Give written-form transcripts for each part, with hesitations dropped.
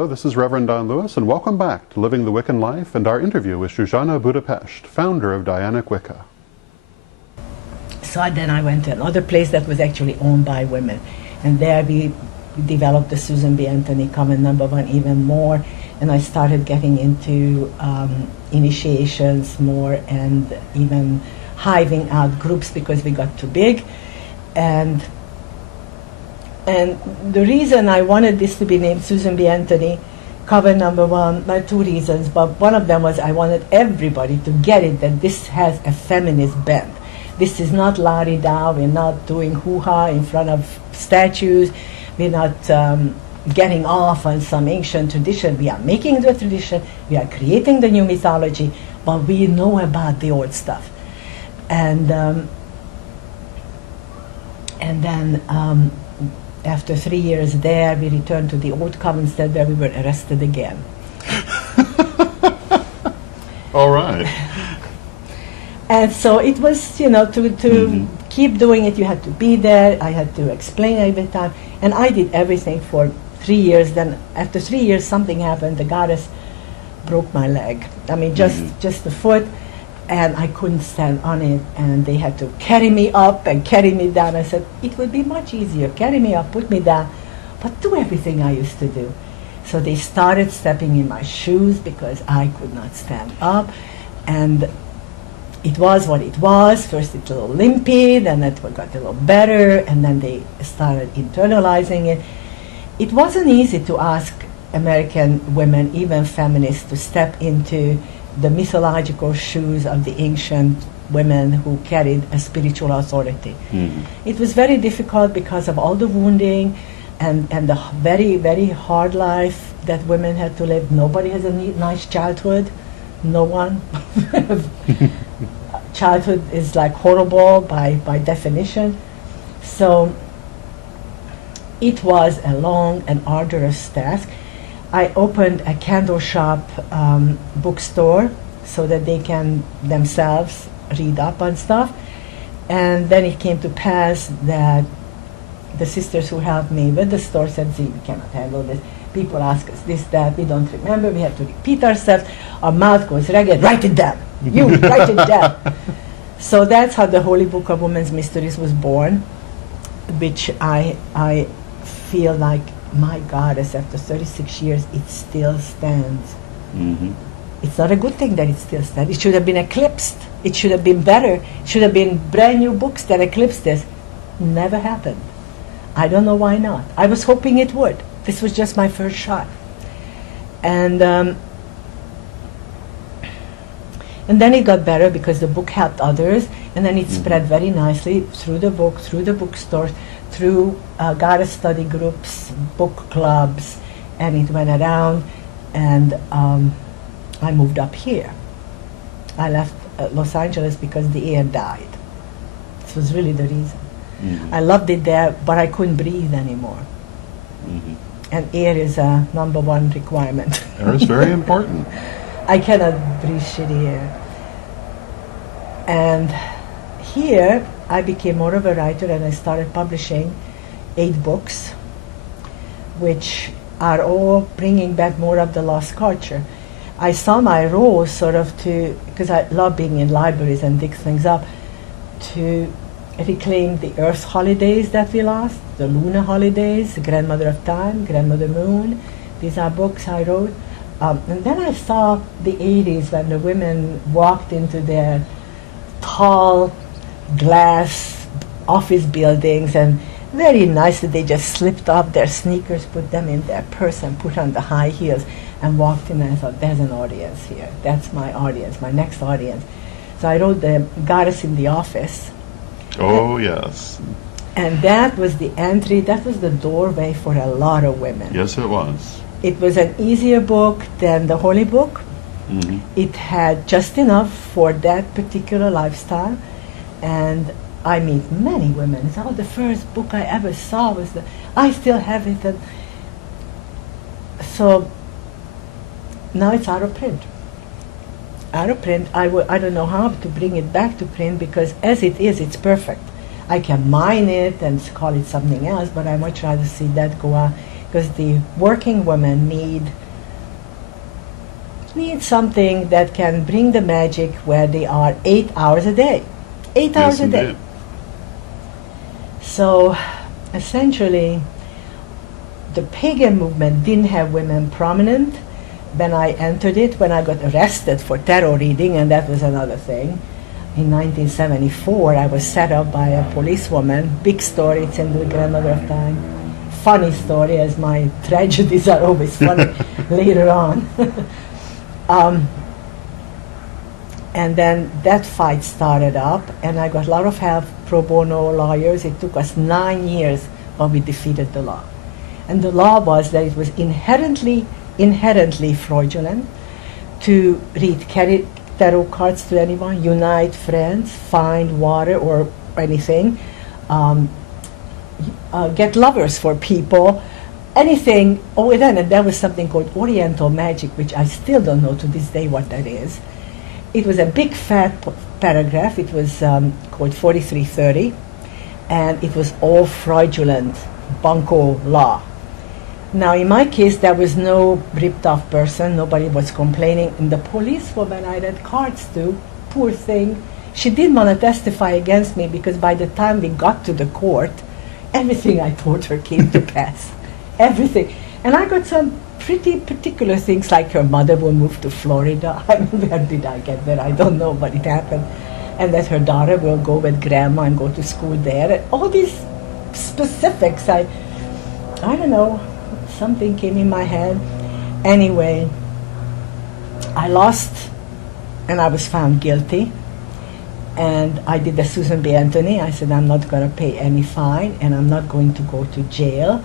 Hello, this is Reverend Don Lewis, and welcome back to Living the Wiccan Life and our interview with Zsuzsanna Budapest, founder of Dianic Wicca. So then I went to another place that was actually owned by women, and there we developed the Susan B. Anthony Coven #1 even more, and I started getting into initiations more and even hiving out groups because we got too big. And the reason I wanted this to be named Susan B. Anthony Coven #1, there are two reasons, but one of them was I wanted everybody to get it, that this has a feminist bent. This is not la-di-da, we're not doing hoo-ha in front of statues, we're not getting off on some ancient tradition. We are making the tradition, we are creating the new mythology, but we know about the old stuff. And then after 3 years there, we returned to the old Covenstead where we were arrested again. All right. And so it was, you know, to keep doing it, you had to be there. I had to explain every time. And I did everything for 3 years. Then after 3 years, something happened. The goddess broke my leg. I mean, just the foot. And I couldn't stand on it, and they had to carry me up and carry me down. I said, it would be much easier, carry me up, put me down, but do everything I used to do. So they started stepping in my shoes because I could not stand up, and it was what it was. First it was a little limpy, then it got a little better, and then they started internalizing it. It wasn't easy to ask American women, even feminists, to step into the mythological shoes of the ancient women who carried a spiritual authority. It was very difficult because of all the wounding and the very, very hard life that women had to live. Nobody has a nice childhood. No one. Childhood is like horrible by definition. So it was a long and arduous task. I opened a candle shop bookstore so that they can themselves read up on stuff. And then it came to pass that the sisters who helped me with the store said, "See, we cannot handle this. People ask us this, that, we don't remember, we have to repeat ourselves. Our mouth goes ragged, write it down. You, write it down." So that's how the Holy Book of Women's Mysteries was born, which I feel like, my goddess, after 36 years, it still stands. It's not a good thing that it still stands. It should have been eclipsed. It should have been better. It should have been brand new books that eclipsed this. Never happened. I don't know why not. I was hoping it would. This was just my first shot. And then it got better because the book helped others, and then it spread very nicely through the book, through the bookstores, through goddess study groups, book clubs, and it went around, and I moved up here. I left Los Angeles because the air died. This was really the reason. I loved it there, but I couldn't breathe anymore. And air is a #1 requirement. Air is very important. I cannot breathe shitty air. And here, I became more of a writer, and I started publishing 8 books, which are all bringing back more of the lost culture. I saw my role sort of because I love being in libraries and dig things up, to reclaim the Earth holidays that we lost, the lunar holidays, the Grandmother of Time, Grandmother Moon. These are books I wrote. And then I saw the 80s when the women walked into their tall glass office buildings, and very nicely they just slipped off their sneakers, put them in their purse, and put on the high heels and walked in, and I thought, there's an audience here. That's my audience, my next audience. So I wrote The Goddess in the Office. Oh, yes. And that was the entry, that was the doorway for a lot of women. Yes, it was. It was an easier book than the Holy Book. It had just enough for that particular lifestyle, and I meet many women. It's the first book I ever saw was I still have it. And so now it's out of print. Out of print. I don't know how to bring it back to print, because as it is, it's perfect. I can mine it and call it something else, but I much rather see that go out because the working women need something that can bring the magic where they are 8 hours a day. 8 hours a day. So essentially, the pagan movement didn't have women prominent. When I entered it, when I got arrested for tarot reading, and that was another thing. In 1974, I was set up by a policewoman. Big story, it's in the Grandmother of Time. Funny story, as my tragedies are always funny later on. And then that fight started up, and I got a lot of help, pro bono lawyers. It took us 9 years, but we defeated the law. And the law was that it was inherently fraudulent to read tarot cards to anyone, unite friends, find water or anything, get lovers for people, anything. Oh, and then there was something called Oriental magic, which I still don't know to this day what that is. It was a big fat paragraph. It was called 4330, and it was all fraudulent, bunco law. Now, in my case, there was no ripped-off person. Nobody was complaining. And the policewoman I read cards to, poor thing, she didn't want to testify against me because by the time we got to the court, everything I told her came to pass. Everything. And I got some pretty particular things, like her mother will move to Florida. I mean, where did I get there? I don't know, but it happened. And that her daughter will go with grandma and go to school there. And all these specifics, I don't know. Something came in my head. Anyway, I lost, and I was found guilty. And I did the Susan B. Anthony. I said, I'm not going to pay any fine, and I'm not going to go to jail,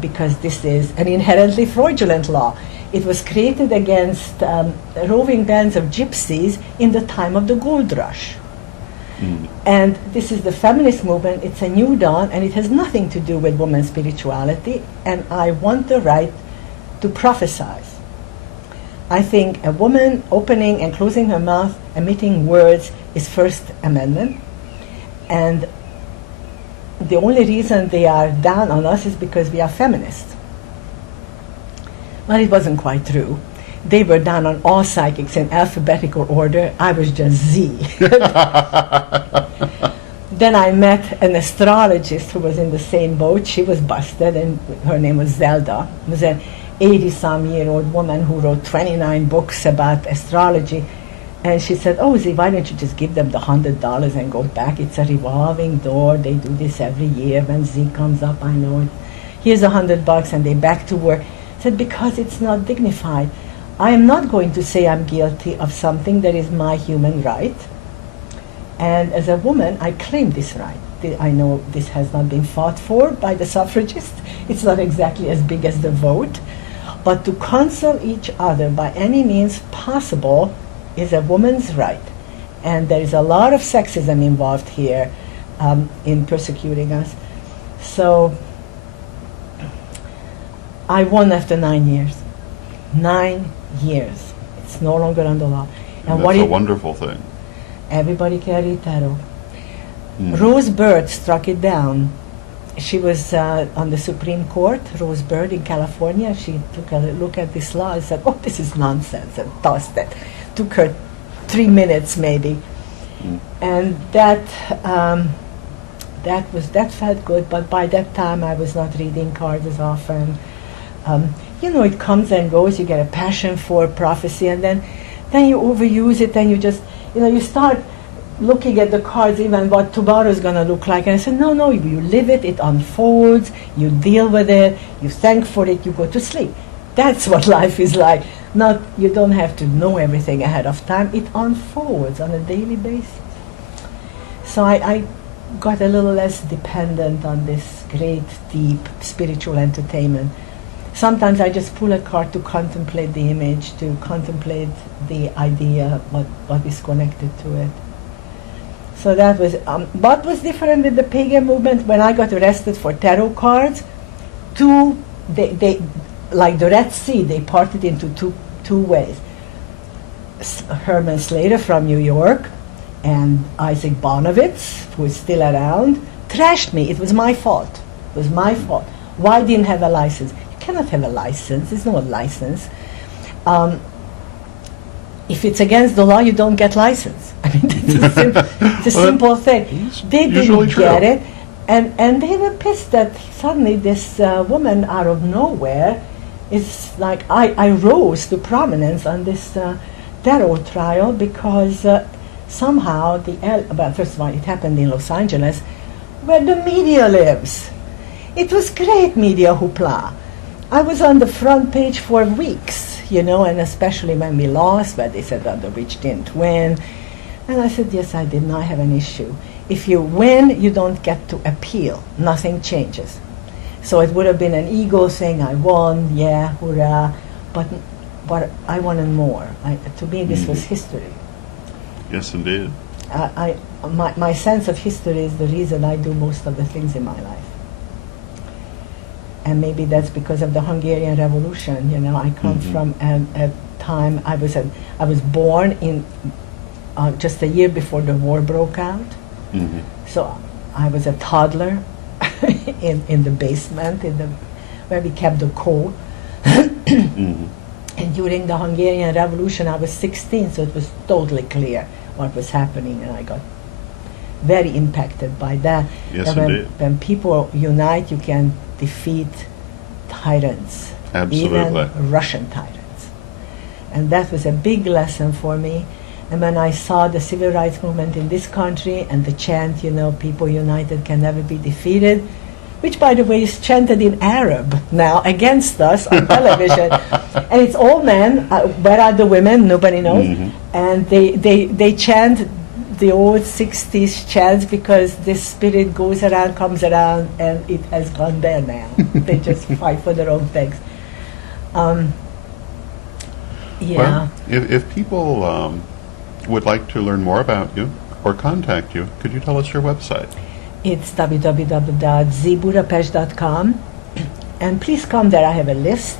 because this is an inherently fraudulent law. It was created against roving bands of gypsies in the time of the gold rush. And this is the feminist movement. It's a new dawn, and it has nothing to do with women's spirituality, and I want the right to prophesize. I think a woman opening and closing her mouth, emitting words, is First Amendment, and the only reason they are down on us is because we are feminists. Well, it wasn't quite true. They were down on all psychics in alphabetical order. I was just Z. Then I met an astrologist who was in the same boat. She was busted, and her name was Zelda. It was an 80-some-year-old woman who wrote 29 books about astrology. And she said, oh, Z, why don't you just give them the $100 and go back? It's a revolving door. They do this every year. When Z comes up, I know it. Here's $100, and they back to work. I said, because it's not dignified. I am not going to say I'm guilty of something that is my human right. And as a woman, I claim this right. I know this has not been fought for by the suffragists. It's not exactly as big as the vote. But to counsel each other by any means possible is a woman's right. And there is a lot of sexism involved here in persecuting us. So I won after 9 years. 9 years. It's no longer under law. And that's a wonderful thing. Everybody can read tarot. Rose Bird struck it down. She was on the Supreme Court, Rose Bird in California. She took a look at this law and said, oh, this is nonsense, and tossed it. Took her 3 minutes maybe. And that felt good, but by that time I was not reading cards as often. It comes and goes. You get a passion for prophecy, and then you overuse it, and you just, you start looking at the cards, even what tomorrow is going to look like. And I said, no, you live it, it unfolds, you deal with it, you thank for it, you go to sleep. That's what life is like. Not, you don't have to know everything ahead of time. It unfolds on a daily basis. So I got a little less dependent on this great, deep spiritual entertainment. Sometimes I just pull a card to contemplate the image, to contemplate the idea, what is connected to it. So that was, what was different with the pagan movement? When I got arrested for tarot cards, they like the Red Sea, they parted into two ways. Herman Slater from New York and Isaac Bonowitz, who is still around, trashed me. It was my fault. It was my fault. Why didn't have a license? You cannot have a license. There's no license. If it's against the law, you don't get license. I mean, it's a simple thing. They didn't get it, and they were pissed that suddenly this woman out of nowhere is like, I rose to prominence on this terror trial because somehow well, first of all, it happened in Los Angeles, where the media lives. It was great media hoopla. I was on the front page for weeks, you know, and especially when we lost, where they said that the witch didn't win. And I said, yes, I did not have an issue. If you win, you don't get to appeal. Nothing changes. So it would have been an ego saying, I won, yeah, hurrah. But I wanted more. To me, this was history. Yes, indeed. My sense of history is the reason I do most of the things in my life. And maybe that's because of the Hungarian Revolution. You know, I come from a time, I was born in just a year before the war broke out. So I was a toddler in the basement, where we kept the coal. And during the Hungarian Revolution, I was 16, so it was totally clear what was happening, and I got very impacted by that. Yes, that when people unite, you can defeat tyrants, Absolutely. even Russian tyrants. And that was a big lesson for me. And when I saw the civil rights movement in this country and the chant, you know, people united can never be defeated, which, by the way, is chanted in Arab now against us on television. And it's all men. Where are the women? Nobody knows. And they chant the old 60s chants because this spirit goes around, comes around, and it has gone there now. They just fight for their own things. Well, if people would like to learn more about you or contact you, could you tell us your website? It's www.zbudapest.com, and please come there. I have a list.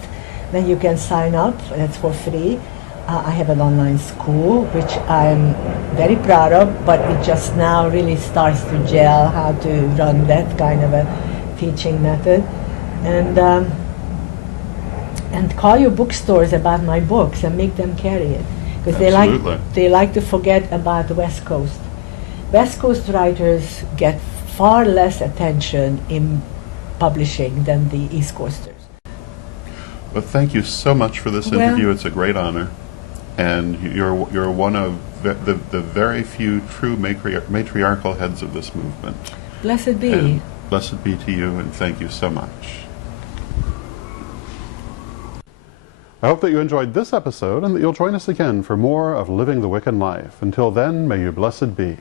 Then you can sign up. That's for free. I have an online school, which I'm very proud of, but it just now really starts to gel how to run that kind of a teaching method. And call your bookstores about my books and make them carry it, because they like to forget about the West Coast. West Coast writers get far less attention in publishing than the East Coasters. Well, thank you so much for this interview. It's a great honor. And you're one of the very few true matriarchal heads of this movement. Blessed be. And blessed be to you, and thank you so much. I hope that you enjoyed this episode and that you'll join us again for more of Living the Wiccan Life. Until then, may you blessed be.